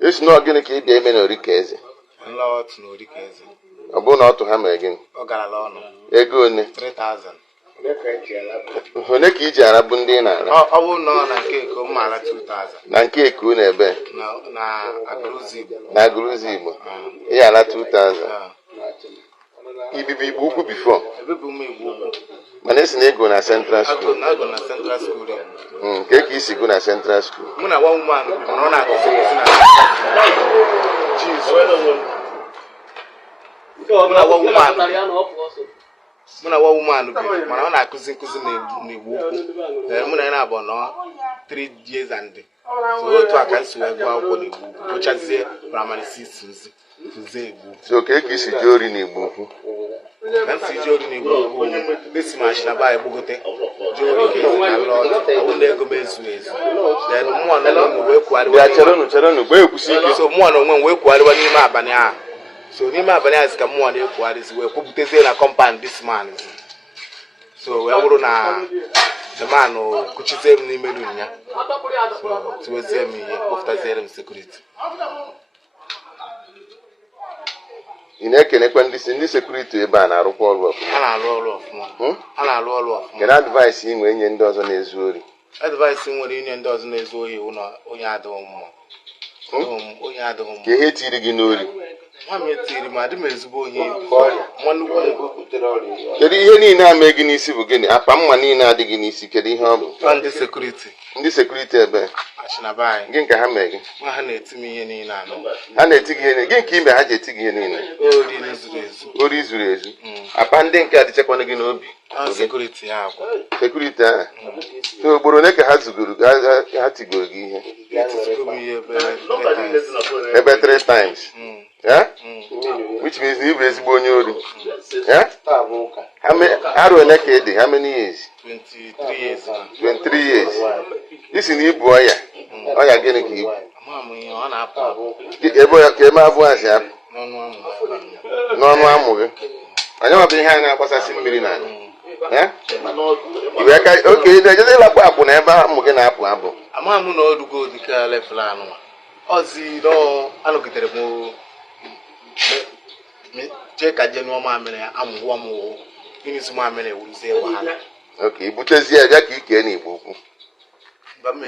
Esi na ogene ka ị bịa eme na Orikeze. Lot na Orikeze. Ọ bụ na otu ha ma gịnị? Ọ gara ọnụ. Ego one? 3,000. One ka iji arabu ndị na-ara? Ọ bụ na nke Eko m mara 2,000. Na nke Eko na ebe? Na Agụrụzi Igbo. Na Agụrụzi Igbo. Ị ara 2,000. Ibibi Igbo-ukwu before? Ebibu m Igbo-ukwu. Mana esi na ego na Central School? Agụ na Central School ya. Nke ka isi go na Central School? Mụ na one woman mana ọ na-akụzi na Mụ na one woman bi mana ọ na-akụzi nkụzi n'Igbo-ukwu. Mụ na ya na-abụ nọ 3 years and so otu aka nsi wee gụọ akwụkwọ n'Igbo-ukwu gụchazie primary 6 nzi Igbo. So ka esi ji ori n'Igbo-ukwu? Na nsi ji ori n'Igbo-ukwu desi machine ba egbugote ji ori ka esi na lọd ọwụ na ego m ezu then mmụọ na onwe wee kwuarịwa cherenụ gbe ekwusi ike. So mmụọ na onwe wee kwuarịwa n'ime abalị ahụ. So n'ime abalị ahụ ka mmụọ na-ekwuarịzi wee kwubutezie na compound this man. So wee wụrụ na the man kuchizie m n'ime room ya. So tiwezie m ihe kpọpụtaziere m security. Ị na-ekenekwa ndị sekuriti ebe a na-arụkwa ọrụ ọfụma? Ha na-arụ ọrụ ọfụma. Kedu advice ị nwere inye ndị ọzọ na-ezu ori? Advice nwere inye ndị ọzọ na-ezu ohi wụ na onye adịghị mma. Onye adịghị mma. Ka ihe tiri gị n'ori? Nwa m etiri m adị m ezigbo onye kedu ihe niile a mee gị n'isi bụ gịnị? Akpa mma niile adịghị n'isi kedu ihe ọ bụ? Ndị sekuriti ebe? Gị nke ha mee gị? Ha na-eti m ihe niile anọ. Ha na-eti gị ihe niile? Gị nke ime ha ji eti gị ihe niile? Ori zuru ezu. Apa ndị nke adịchakwana gị n'obi? Sekuriti ya akwa. Sekuriti ahụ? So ugboro ole ka ha zugoro ha tigoro gị ihe? Ebe 3 times. Yeah? Which means you be ezigbo onye ori. Yeah? Arụ ole ka ị dị? How many years? 23 years. 23 years. Isi na ibu ọya. Ọya gịnị ka ibu? Ebe ka eme abụ asị apụ? N'ọnụ amụ gị. Onye ọ bụ ihe a na-agbasasị mmiri na ala. Oke ị na-ejede ịlakwa apụ na ebe amụ gị na-apụ abụ? Ama m na orugo dịka lefel anụ. Ozi no anọgidere m je ka je n'ọma amịrị amụwa m wụ inizi m amịrị ewuzie wahala. Okay, ibutezie ya ka ike n'Igbo-ukwu.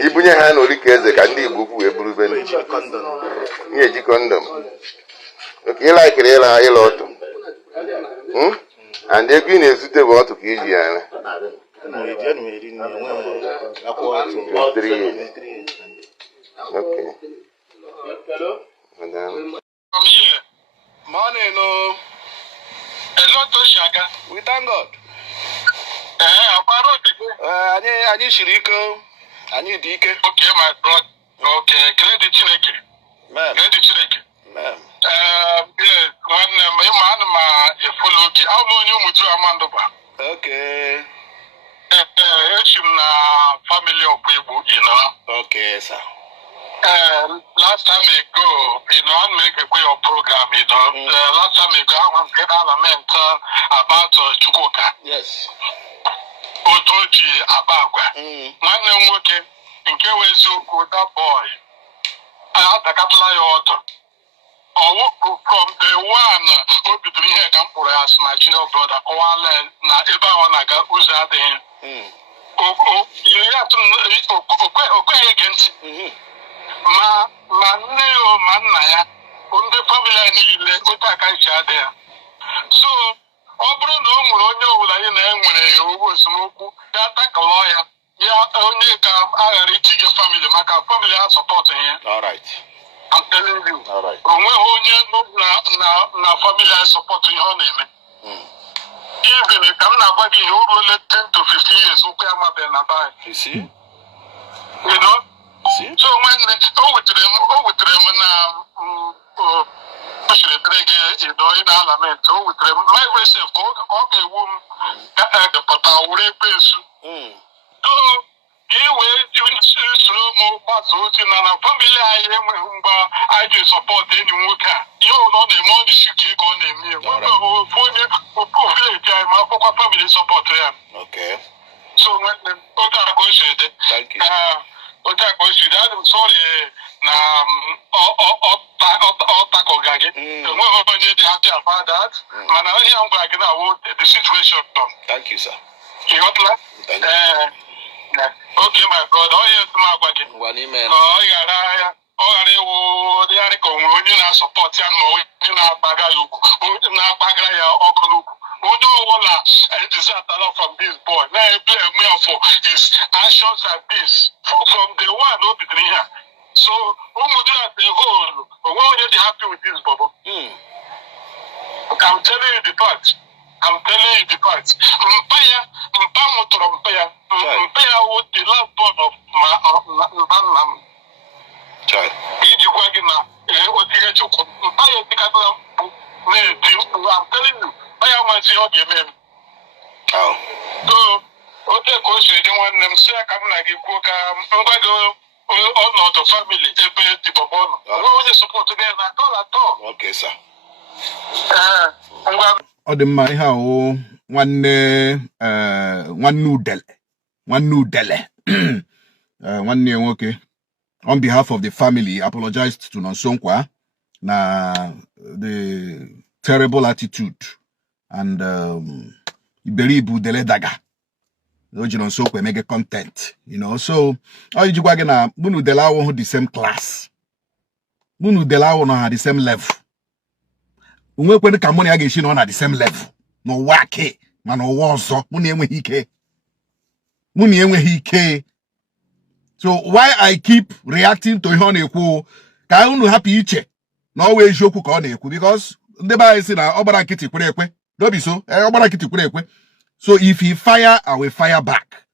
Ibunye ha na Orikeze ka ndị Igbo-ukwu wee buru be ndị. Ihe eji kondom. Okay, ịlaikiri ịla ọtụ. And ego ị na-ezute bụ ọtụ ka iji ya ara. 3 years. Okay. Madam. I'm here. Morning, no. Hello, Toshaga. We thank God. Anyị shiri ike. Anyị dị ike. Okay, my brother. Okay, kelee dị Chineke. Amen. Kelee dị Chineke. Amen. Nwanne m, ịma ana m efolo gị. Abụ onye ụmụju Amandụba. Okay. Echi m na family of Igbo, you know. Okay, sir. Last time ago, you know, I make your program, you know. Last time ago, I was getting element about Chukwuka. Yes. Otoji Abagwa. Nwanne m nwoke nke weziokwu that boy. I had to apply your order. From the one who bidoro ihe ka m kpụrụ ya as my junior brother kọwala na ebe ahụ na-aga ụzọ adịghị. Okweghị ege ntị. Ma nne ya ma nna ya ndị famili niile otu aka isi adị ya. So ọ bụrụ na o nwere onye ọbụla anyị na-enwere owó esemokwu ya takalọ ya onye ka aghara iji gị famili maka famili ha sọpọtụ ya. I'm telling you. Onweghị onye na famili ha sọpọtụ ihe ọ na-eme. Even ka m na-agwa gị ihe o ruole 10 to 15 years ụkwụ ya mabeghị na baị. You know? So when o wetere m na oshiridere gị ido ị na-alament o wetere m my way safe ka ọ ga-ewu m depụta were ekwensu. So iwee soro m gbasa ozi na famili anyị enweghị mgbe anyị ji sọpọtụ enyi nwoke a ihe ụlọ na-eme ọ dịsi ka ọ na-eme ofu onye ofu vileji anyị ma akwụkwọ famili sọpọtụ ya. So nwanne m oge a ka o si dị. Okay, I'm sorry na about that. Man, I hear I'm going to the situation. Thank you, sir. You got that? Thank you. Okay, my brother. Oh, yes, my brother. One email. Oh, yeah. Oh, they are going to support you and from this boy. Now I blame me for his actions like this. From the one who be here. So, who would do at the whole? Who would be happy with this, Bobo? I'm telling you the fact. Mpaya with the last born of my Child. I'm telling you, I want to see your name. Oh. So, okay, coach, you don't want them to say, I'm like you cook, I'm going to go the family, the Bobono. What was support together at all? Okay, sir. Ọ dị mma ihe ahụ nwanne udele nwanne nwoke on behalf of the family apologized to Nonso Nwka na the terrible attitude and iberibu udele daga oji Nonso Nwka emege content, you know. So ọ ijikwa gị na munu udele ahụ the same class, munu udele ahụ na the same level. Unwekwene ka money ga-eshi na the same level no wake mana owo ọzọ munu enweghị ike. So why I keep reacting to ihe ọ na-ekwu ka unu hapụ iche na ọ wee eziokwu ka ọ na-ekwu, because ndị be anyị sị na ọ gbara nkịtị kwere ekwe dobi so ọ gbara nkịtị kwere ekwe. So if he fire, I will fire back.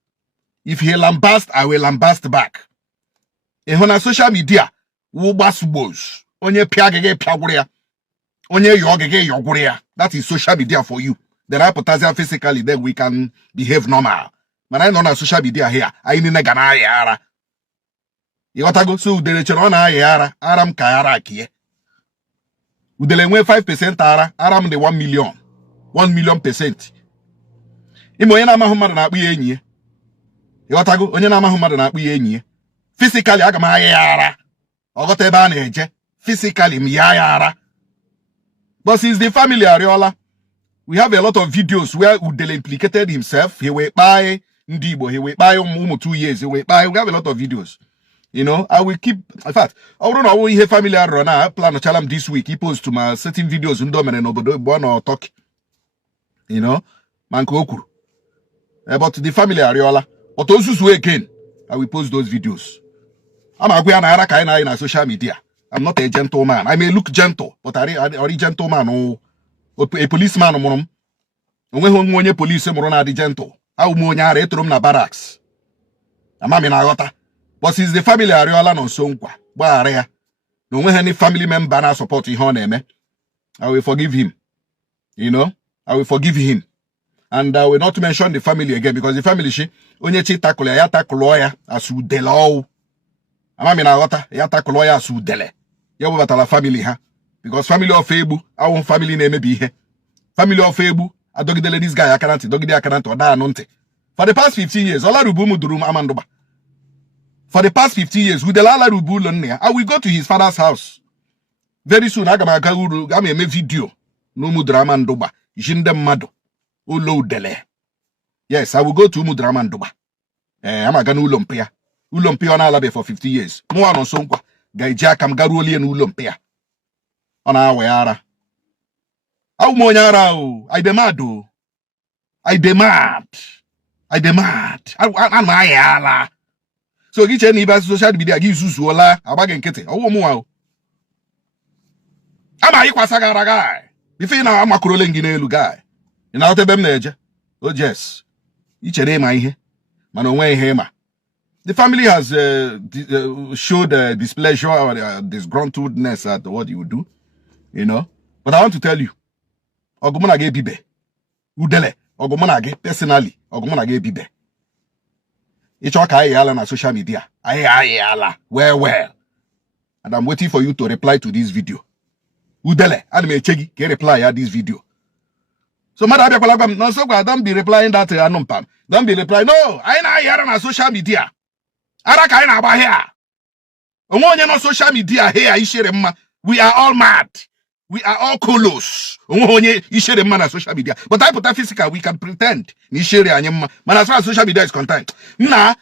If he lambast, I will lambast back. Ịhụ na social media wu gbasugboz onye pịa gege pịagwụrụ ya, onye yogege yogwụrụ ya. That is social media for you. Then I potassium physically, then we can behave normal. But I know na social media here I need na gana ara. You got to go so udele chere na ara aram ka ara kie. Udele nwe 5% ara aram the 1 million. 1 million%. Imo onye na-amahụ mmadụ na-akpụ ya enyi ya. You got to go onye na-amahụ mmadụ na-akpụ ya enyi ya. Physically aga m aya ara. Ogota ebe a na-eje. Physically m ya ara. But since the family Ariola, we have a lot of videos where Udele implicated himself. He will buy Ndibo, he will buy 2 years, he will buy. We have a lot of videos. You know, I will keep, in fact, I don't know how family are run. I plan to challenge him this week. He posts to my certain videos and obodo talk. You know, Manko Okuru. About the family Ariola. But also again, I will post those videos. I'm a social media. I'm not a gentleman. I may look gentle, but I'm a gentleman. Oh, a policeman. When you police, I'm gentle. I will na barracks. But since the family Ariola Nonso Nwka, no when any family member na support him, I will forgive him. You know, I will forgive him. And I will not mention the family again because the family onye chi tackle ya tackle ya asu delo. Ya tackle ya asu dele. Ya batala family ha. Because family of Ebu, our family name be here. Family of Ebu, I dogidele this guy akananti, dogide akananti oda anonte. For the past 15 years, all rubu mudurum amandoba. For the past 15 years, with the Lala Rubu Lonia, I will go to his father's house. Very soon, I make video. No mudramandoba. Jindem mado. Ulo dele. Yes, I will go to mudramandoba. I'm a ganu lumpia. Ulumpia on Alabe for 50 years. More on Sonkwa. Gaija kam garuli and ulumpia. On our weara. Au monyara. I demand. I demand. I'm my ala. So each any social media gives you a bagging kitty. Oh, wow. Am I Quasagara guy? If you know I'm a crawling in guy. In out of them, oh, yes. Each a day, my here. Man, away hema. The family has showed displeasure or disgruntledness at what you do, you know. But I want to tell you, Ogumonage Bibe, Udele, Ogumonage, personally, Ogumonage Bibe. It's okay, on social media. Well. And I'm waiting for you to reply to this video. Udele, and me chegi, can reply at this video. So, Madam Nonso Nwka, don't be replying that anumpam. Don't be replying. No, I ain't here on social media. Araka ain't about here. On social media here, we are all mad. We are all colos. You share the man on social media. But I put a physical, we can pretend. You share the man as far as social media is concerned. Nah,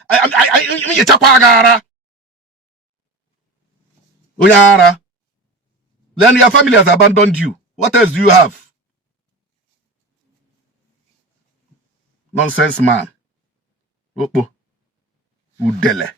then your family has abandoned you. What else do you have? Nonsense man. Udele.